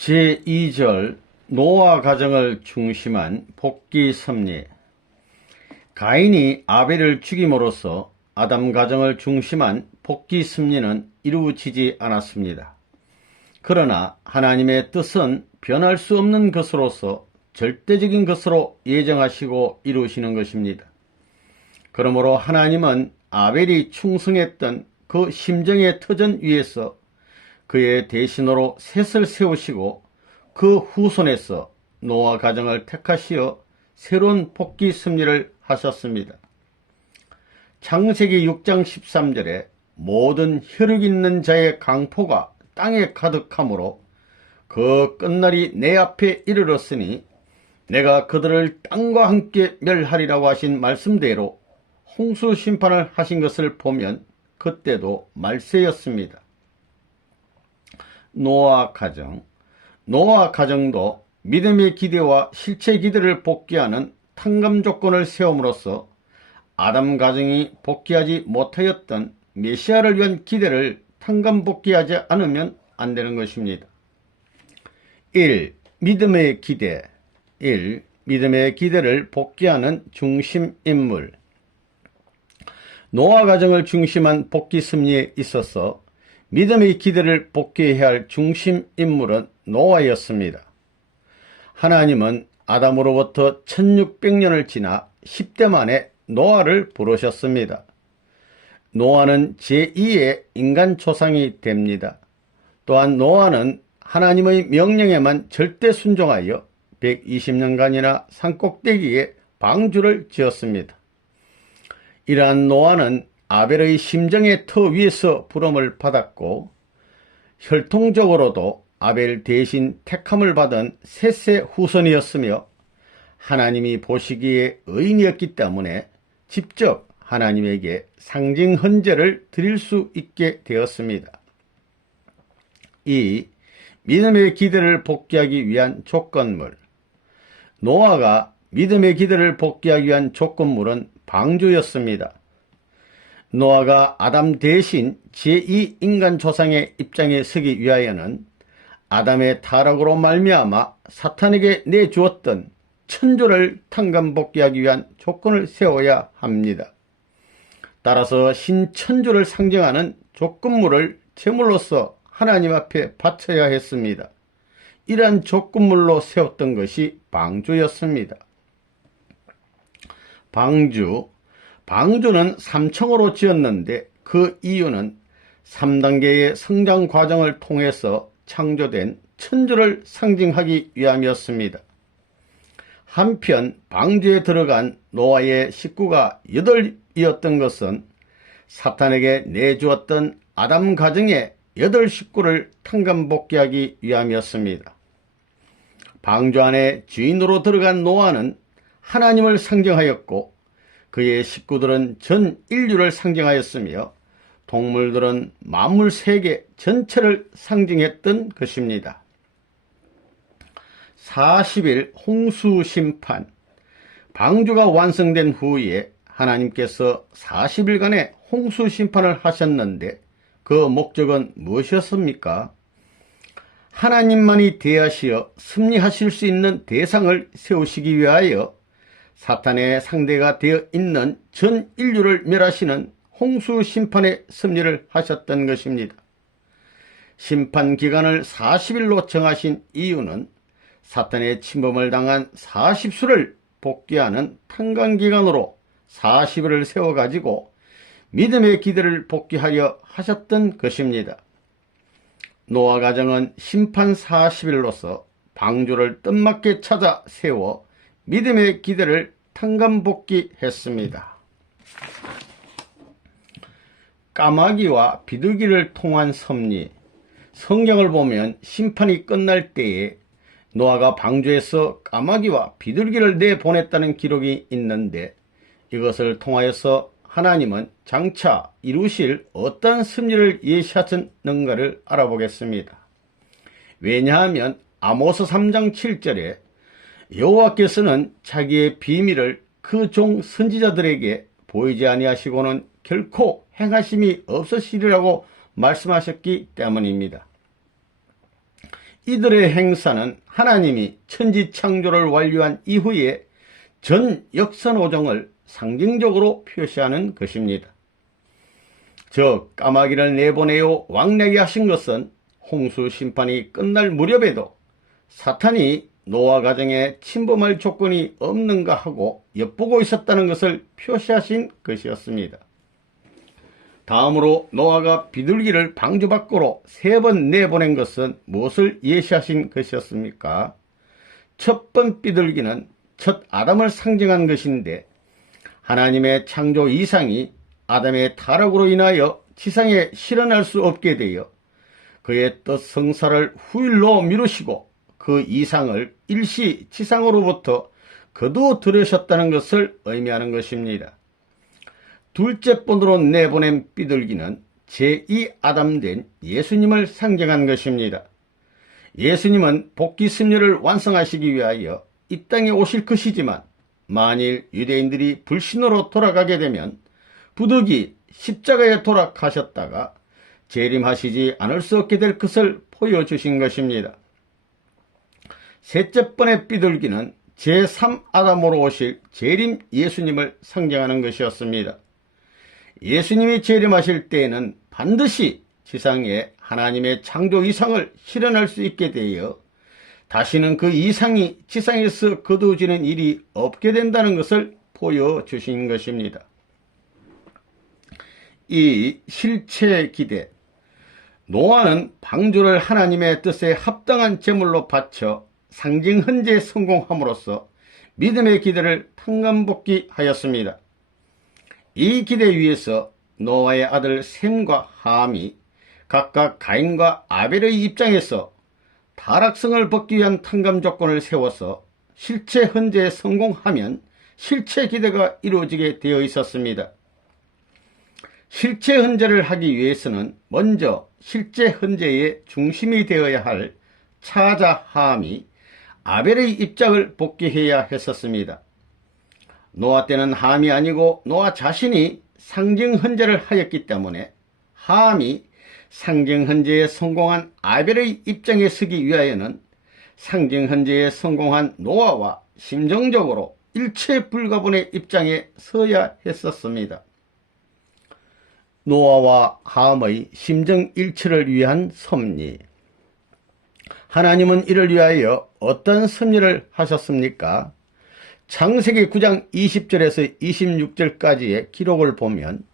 제2절 노아 가정을 중심한 복귀 섭리. 가인이 아벨을 죽임으로써 아담 가정을 중심한 복귀 섭리는 이루어지지 않았습니다. 그러나 하나님의 뜻은 변할 수 없는 것으로서 절대적인 것으로 예정하시고 이루시는 것입니다. 그러므로 하나님은 아벨이 충성했던 그 심정의 터전 위에서 그의 대신으로 셋을 세우시고 그 후손에서 노아 가정을 택하시어 새로운 복귀 섭리를 하셨습니다. 창세기 6장 13절에 모든 혈육 있는 자의 강포가 땅에 가득하므로 그 끝날이 내 앞에 이르렀으니 내가 그들을 땅과 함께 멸하리라고 하신 말씀대로 홍수 심판을 하신 것을 보면 그때도 말세였습니다. 노아 가정도 믿음의 기대와 실체 기대를 복귀하는 탕감 조건을 세움으로써 아담 가정이 복귀하지 못하였던 메시아를 위한 기대를 탕감 복귀하지 않으면 안 되는 것입니다. 1. 믿음의 기대. 1. 믿음의 기대를 복귀하는 중심 인물. 노아 가정을 중심한 복귀 섭리에 있어서 믿음의 기대를 복귀해야 할 중심 인물은 노아였습니다. 하나님은 아담으로부터 1600년을 지나 10대 만에 노아를 부르셨습니다. 노아는 제2의 인간 조상이 됩니다. 또한 노아는 하나님의 명령에만 절대 순종하여 120년간이나 산꼭대기에 방주를 지었습니다. 이러한 노아는 아벨의 심정의 터 위에서 부름을 받았고 혈통적으로도 아벨 대신 택함을 받은 셋의 후손이었으며 하나님이 보시기에 의인이었기 때문에 직접 하나님에게 상징 헌제를 드릴 수 있게 되었습니다. 2. 믿음의 기대를 복귀하기 위한 조건물. 노아가 믿음의 기대를 복귀하기 위한 조건물은 방주였습니다. 노아가 아담 대신 제2인간 조상의 입장에 서기 위하여는 아담의 타락으로 말미암아 사탄에게 내주었던 천조를 탕감복귀하기 위한 조건을 세워야 합니다. 따라서 신천조를 상징하는 조건물을 제물로서 하나님 앞에 바쳐야 했습니다. 이러한 조건물로 세웠던 것이 방주였습니다. 방주는 3층으로 지었는데 그 이유는 3단계의 성장 과정을 통해서 창조된 천조를 상징하기 위함이었습니다. 한편 방주에 들어간 노아의 식구가 8이었던 것은 사탄에게 내주었던 아담 가정의 8식구를 탕감복귀하기 위함이었습니다. 방주 안에 주인으로 들어간 노아는 하나님을 상징하였고 그의 식구들은 전 인류를 상징하였으며 동물들은 만물 세계 전체를 상징했던 것입니다. 40일 홍수 심판. 방주가 완성된 후에 하나님께서 40일간의 홍수 심판을 하셨는데 그 목적은 무엇이었습니까? 하나님만이 대하시어 승리하실 수 있는 대상을 세우시기 위하여 사탄의 상대가 되어 있는 전 인류를 멸하시는 홍수 심판의 섭리를 하셨던 것입니다. 심판 기간을 40일로 정하신 이유는 사탄의 침범을 당한 40수를 복귀하는 탕감기간으로 40일을 세워가지고 믿음의 기대를 복귀하려 하셨던 것입니다. 노아 가정은 심판 40일로서 방주를 뜻맞게 찾아 세워 믿음의 기대를 탕감복귀했습니다. 까마귀와 비둘기를 통한 섭리. 성경을 보면 심판이 끝날 때에 노아가 방주에서 까마귀와 비둘기를 내보냈다는 기록이 있는데 이것을 통하여서 하나님은 장차 이루실 어떤 섭리를 예시하셨는가를 알아보겠습니다. 왜냐하면 아모스 3장 7절에 여호와께서는 자기의 비밀을 그 종 선지자들에게 보이지 아니하시고는 결코 행하심이 없으시리라고 말씀하셨기 때문입니다. 이들의 행사는 하나님이 천지 창조를 완료한 이후에 전 역사노정을 상징적으로 표시하는 것입니다. 저 까마귀를 내보내어 왕래게 하신 것은 홍수 심판이 끝날 무렵에도 사탄이 노아 가정에 침범할 조건이 없는가 하고 엿보고 있었다는 것을 표시하신 것이었습니다. 다음으로 노아가 비둘기를 방주 밖으로 3번 내보낸 것은 무엇을 예시하신 것이었습니까? 첫 번 비둘기는 첫 아담을 상징한 것인데 하나님의 창조 이상이 아담의 타락으로 인하여 지상에 실현할 수 없게 되어 그의 뜻 성사를 후일로 미루시고 그 이상을 일시 지상으로부터 거두어 들으셨다는 것을 의미하는 것입니다. 둘째 번으로 내보낸 비둘기는 제2 아담 된 예수님을 상징한 것입니다. 예수님은 복귀 승려를 완성하시기 위하여 이 땅에 오실 것이지만 만일 유대인들이 불신으로 돌아가게 되면 부득이 십자가에 돌아가셨다가 재림하시지 않을 수 없게 될 것을 보여주신 것입니다. 셋째 번의 비둘기는 제3 아담으로 오실 재림 예수님을 상징하는 것이었습니다. 예수님이 재림하실 때에는 반드시 지상에 하나님의 창조 이상을 실현할 수 있게 되어 다시는 그 이상이 지상에서 거두어지는 일이 없게 된다는 것을 보여주신 것입니다. 이 실체 기대, 노아는 방주를 하나님의 뜻에 합당한 제물로 바쳐 상징 헌재에 성공함으로써 믿음의 기대를 탕감복귀하였습니다. 이 기대 위에서 노아의 아들 셈과 함이 각각 가인과 아벨의 입장에서 타락성을 벗기 위한 탕감 조건을 세워서 실체 헌재에 성공하면 실체 기대가 이루어지게 되어 있었습니다. 실체 헌재를 하기 위해서는 먼저 실제 헌재의 중심이 되어야 할 차자 함이 아벨의 입장을 복귀해야 했었습니다. 노아 때는 함이 아니고 노아 자신이 상징 헌재를 하였기 때문에 함이 상징 헌재에 성공한 아벨의 입장에 서기 위하여는 상징 헌재에 성공한 노아와 심정적으로 일체 불가분의 입장에 서야 했었습니다. 노아와 함의 심정 일치를 위한 섭리. 하나님은 이를 위하여 어떤 섭리를 하셨습니까? 창세기 9장 20절에서 26절까지의 기록을 보면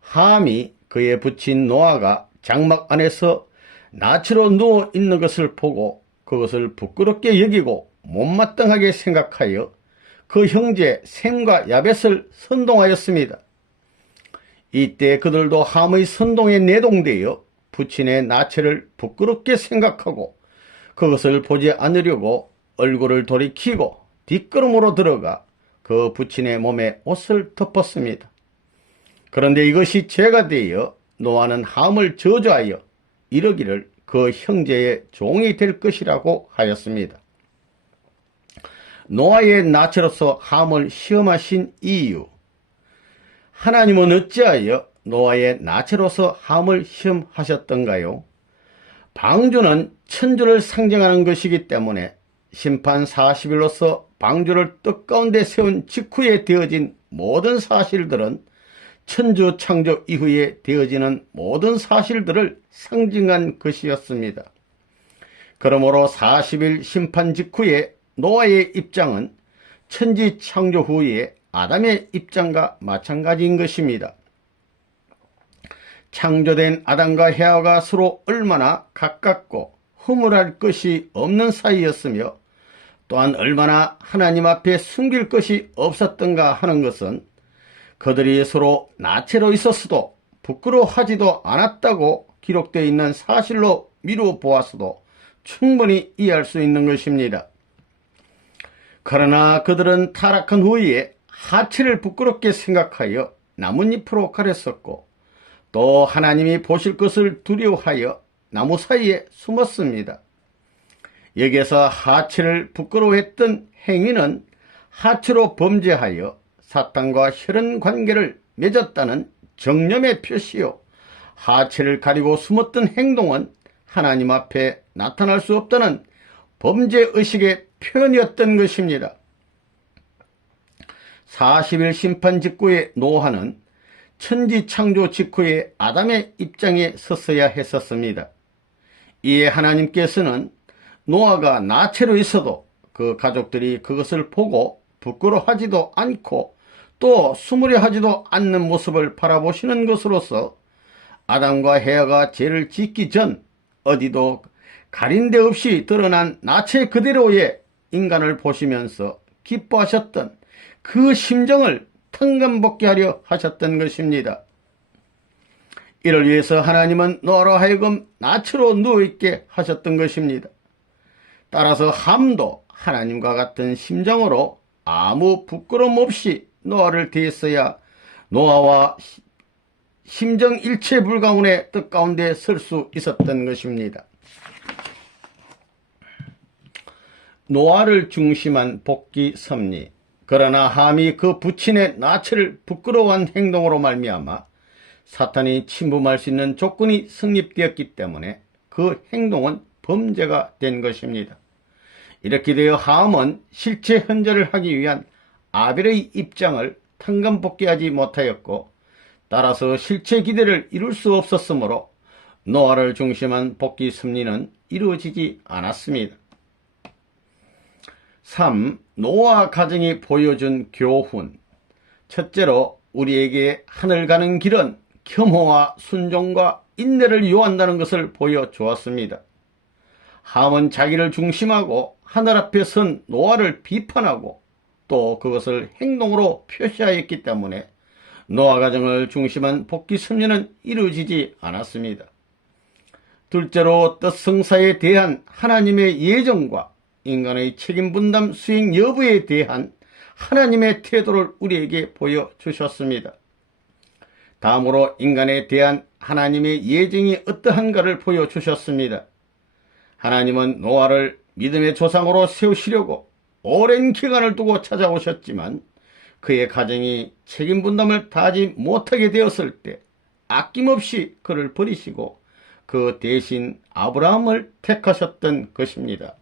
함이 그의 부친 노아가 장막 안에서 나치로 누워 있는 것을 보고 그것을 부끄럽게 여기고 못마땅하게 생각하여 그 형제 셈과 야벳을 선동하였습니다. 이때 그들도 함의 선동에 내동되어 부친의 나체를 부끄럽게 생각하고 그것을 보지 않으려고 얼굴을 돌이키고 뒷걸음으로 들어가 그 부친의 몸에 옷을 덮었습니다. 그런데 이것이 죄가 되어 노아는 함을 저주하여 이르기를 그 형제의 종이 될 것이라고 하였습니다. 노아의 나체로서 함을 시험하신 이유. 하나님은 어찌하여 노아의 나체로서 함을 시험하셨던가요? 방주는 천주를 상징하는 것이기 때문에 심판 40일로서 방주를 뜻 가운데 세운 직후에 되어진 모든 사실들은 천주 창조 이후에 되어지는 모든 사실들을 상징한 것이었습니다. 그러므로 40일 심판 직후에 노아의 입장은 천지 창조 후에 아담의 입장과 마찬가지인 것입니다. 창조된 아담과 헤아가 서로 얼마나 가깝고 허물할 것이 없는 사이였으며 또한 얼마나 하나님 앞에 숨길 것이 없었던가 하는 것은 그들이 서로 나체로 있었어도 부끄러워하지도 않았다고 기록되어 있는 사실로 미루어 보았어도 충분히 이해할 수 있는 것입니다. 그러나 그들은 타락한 후에 하체를 부끄럽게 생각하여 나뭇잎으로 가렸었고 또 하나님이 보실 것을 두려워하여 나무 사이에 숨었습니다. 여기에서 하체를 부끄러워했던 행위는 하체로 범죄하여 사탄과 혈연 관계를 맺었다는 정념의 표시요 하체를 가리고 숨었던 행동은 하나님 앞에 나타날 수 없다는 범죄의식의 표현이었던 것입니다. 40일 심판 직후의 노아는 천지 창조 직후의 아담의 입장에 섰어야 했었습니다. 이에 하나님께서는 노아가 나체로 있어도 그 가족들이 그것을 보고 부끄러워하지도 않고 또 수무려하지도 않는 모습을 바라보시는 것으로서 아담과 헤아가 죄를 짓기 전 어디도 가린 데 없이 드러난 나체 그대로의 인간을 보시면서 기뻐하셨던 그 심정을 탕감벗게 하셨던 것입니다. 이를 위해서 하나님은 노아로 하여금 나체로 누워있게 하셨던 것입니다. 따라서 함도 하나님과 같은 심정으로 아무 부끄러움 없이 노아를 대했어야 노아와 심정 일체 불가운의 뜻 가운데 설 수 있었던 것입니다. 노아를 중심한 복귀 섭리. 그러나 함이 그 부친의 나체를 부끄러워한 행동으로 말미암아 사탄이 침범할 수 있는 조건이 성립되었기 때문에 그 행동은 범죄가 된 것입니다. 이렇게 되어 함은 실체 현절을 하기 위한 아벨의 입장을 탕감복귀하지 못하였고 따라서 실체 기대를 이룰 수 없었으므로 노아를 중심한 복귀 섭리는 이루어지지 않았습니다. 3. 노아 가정이 보여준 교훈. 첫째로 우리에게 하늘 가는 길은 겸허와 순종과 인내를 요한다는 것을 보여주었습니다. 함은 자기를 중심하고 하늘 앞에 선 노아를 비판하고 또 그것을 행동으로 표시하였기 때문에 노아 가정을 중심한 복귀 섭리는 이루어지지 않았습니다. 둘째로 뜻성사에 대한 하나님의 예정과 인간의 책임 분담 수행 여부에 대한 하나님의 태도를 우리에게 보여주셨습니다. 다음으로 인간에 대한 하나님의 예정이 어떠한가를 보여주셨습니다. 하나님은 노아를 믿음의 조상으로 세우시려고 오랜 기간을 두고 찾아오셨지만 그의 가정이 책임 분담을 다하지 못하게 되었을 때 아낌없이 그를 버리시고 그 대신 아브라함을 택하셨던 것입니다.